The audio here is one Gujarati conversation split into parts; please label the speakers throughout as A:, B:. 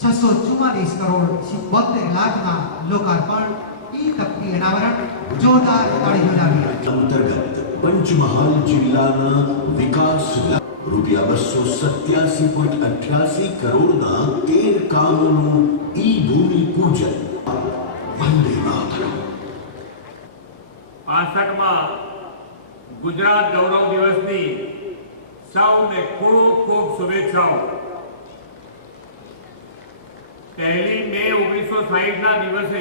A: છસો ચુમ્માલીસ કરોડ બોતેર લાખના લોકાર્પણ ઈ તકતી અનાવરણ જોરદાર તાળી લાવી
B: અંતર્ગત પંચમહાલ જિલ્લાના વિકાસ રૂપિયા બસો સત્યાસી પોઈન્ટ અઠ્યાસી કરોડના તેર કામોનું ઈ ભૂમિ પૂજન. વંદે માતરમ.
C: પાસઠમાં ગુજરાત ગૌરવ દિવસની સૌને ખૂબ ખૂબ શુભેચ્છાઓ. પહેલી મે ઓગણીસો સાહીઠના દિવસે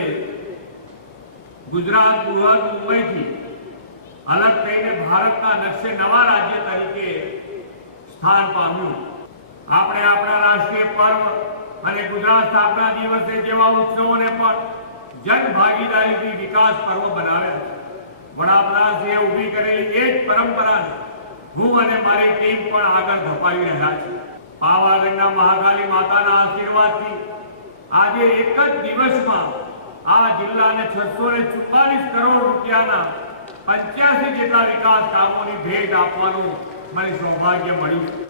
C: ગુજરાત બૃહદ મુંબઈથી અલગ થઈને ભારતના નકશે નવા રાજ્ય તરીકે સ્થાન પામ્યું. આપણે આપણા રાષ્ટ્રીય પર્વ અને ગુજરાત સ્થાપના દિવસે જેવા ઉત્સવોને પણ જન ભાગીદારીથી વિકાસ પર્વ બનાવ્યા વડાપ્રધાનશ્રીએ ઊભી કરેલી એ જ પરંપરાને હું અને મારી ટીમ પણ આગળ ધપાવી રહ્યા છે પાવાગઢના મહાકાલી માતાના આશીર્વાદથી આજે એક જ દિવસમાં આ જિલ્લાને છસો ને ચુમ્માલીસ કરોડ રૂપિયાના પંચ્યાસી જેટલા વિકાસ કામોની ભેટ આપવાનું મને સૌભાગ્ય મળ્યું.